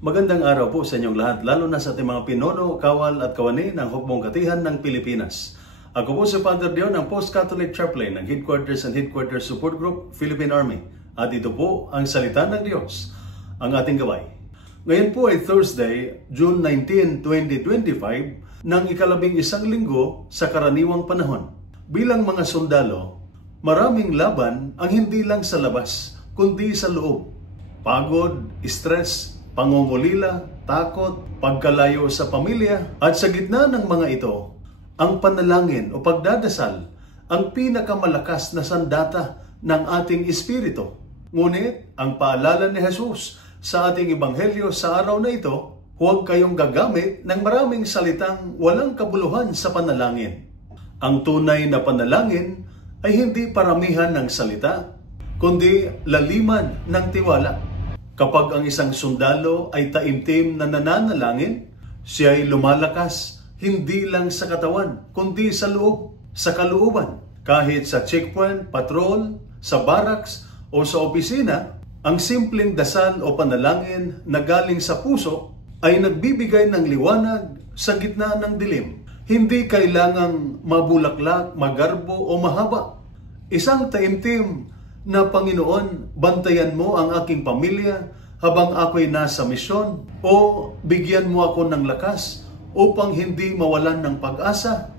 Magandang araw po sa inyong lahat, lalo na sa ating mga pinuno, kawal at kawani ng Hukbong Katihan ng Pilipinas. Ako po si Father Dion ng Post-Catholic Chaplain ng Headquarters and Headquarters Support Group, Philippine Army. At ito po ang salita ng Diyos, ang ating gabay. Ngayon po ay Thursday, June 19, 2025, ng ika-11 linggo sa karaniwang panahon. Bilang mga sundalo, maraming laban ang hindi lang sa labas, kundi sa loob. Pagod, stress, pangungulila, takot, pagkalayo sa pamilya, at sa gitna ng mga ito, ang panalangin o pagdadasal ang pinakamalakas na sandata ng ating espiritu. Ngunit, ang paalala ni Jesus sa ating ebanghelyo sa araw na ito, huwag kayong gagamit ng maraming salitang walang kabuluhan sa panalangin. Ang tunay na panalangin ay hindi paramihan ng salita, kundi laliman ng tiwala. Kapag ang isang sundalo ay taimtim na nananalangin, siya ay lumalakas hindi lang sa katawan, kundi sa loob, sa kalooban. Kahit sa checkpoint, patrol, sa barracks o sa opisina, ang simpleng dasal o panalangin na galing sa puso ay nagbibigay ng liwanag sa gitna ng dilim. Hindi kailangang mabulaklak, magarbo o mahaba. Isang taimtim na Panginoon, bantayan mo ang aking pamilya habang ako'y nasa misyon, o bigyan mo ako ng lakas upang hindi mawalan ng pag-asa,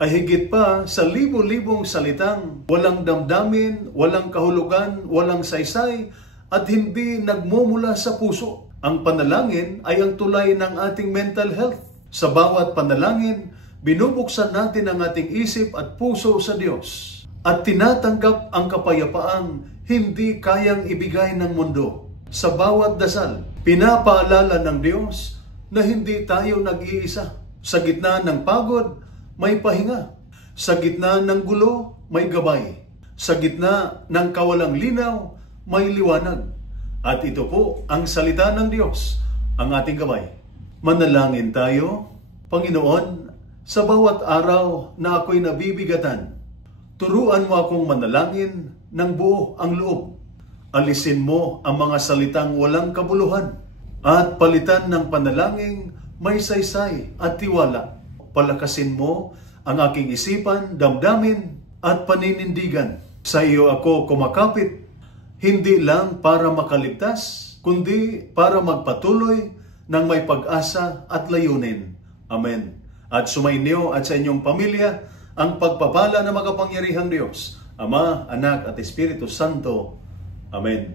ay higit pa sa libo-libong salitang walang damdamin, walang kahulugan, walang saysay, at hindi nagmumula sa puso. Ang panalangin ay ang tulay ng ating mental health. Sa bawat panalangin, binubuksan natin ang ating isip at puso sa Diyos. At tinatanggap ang kapayapaang hindi kayang ibigay ng mundo. Sa bawat dasal, pinapaalala ng Diyos na hindi tayo nag-iisa. Sa gitna ng pagod, may pahinga. Sa gitna ng gulo, may gabay. Sa gitna ng kawalang linaw, may liwanag. At ito po ang salita ng Diyos, ang ating gabay. Manalangin tayo. Panginoon, sa bawat araw na ako'y nabibigatan, turuan mo akong manalangin ng buo ang loob. Alisin mo ang mga salitang walang kabuluhan at palitan ng panalangin may saysay at tiwala. Palakasin mo ang aking isipan, damdamin at paninindigan. Sa iyo ako kumakapit, hindi lang para makaligtas, kundi para magpatuloy ng may pag-asa at layunin. Amen. At sumainyo at sa inyong pamilya ang pagpapala ng makapangyarihang Diyos, Ama, Anak at Espiritu Santo. Amen.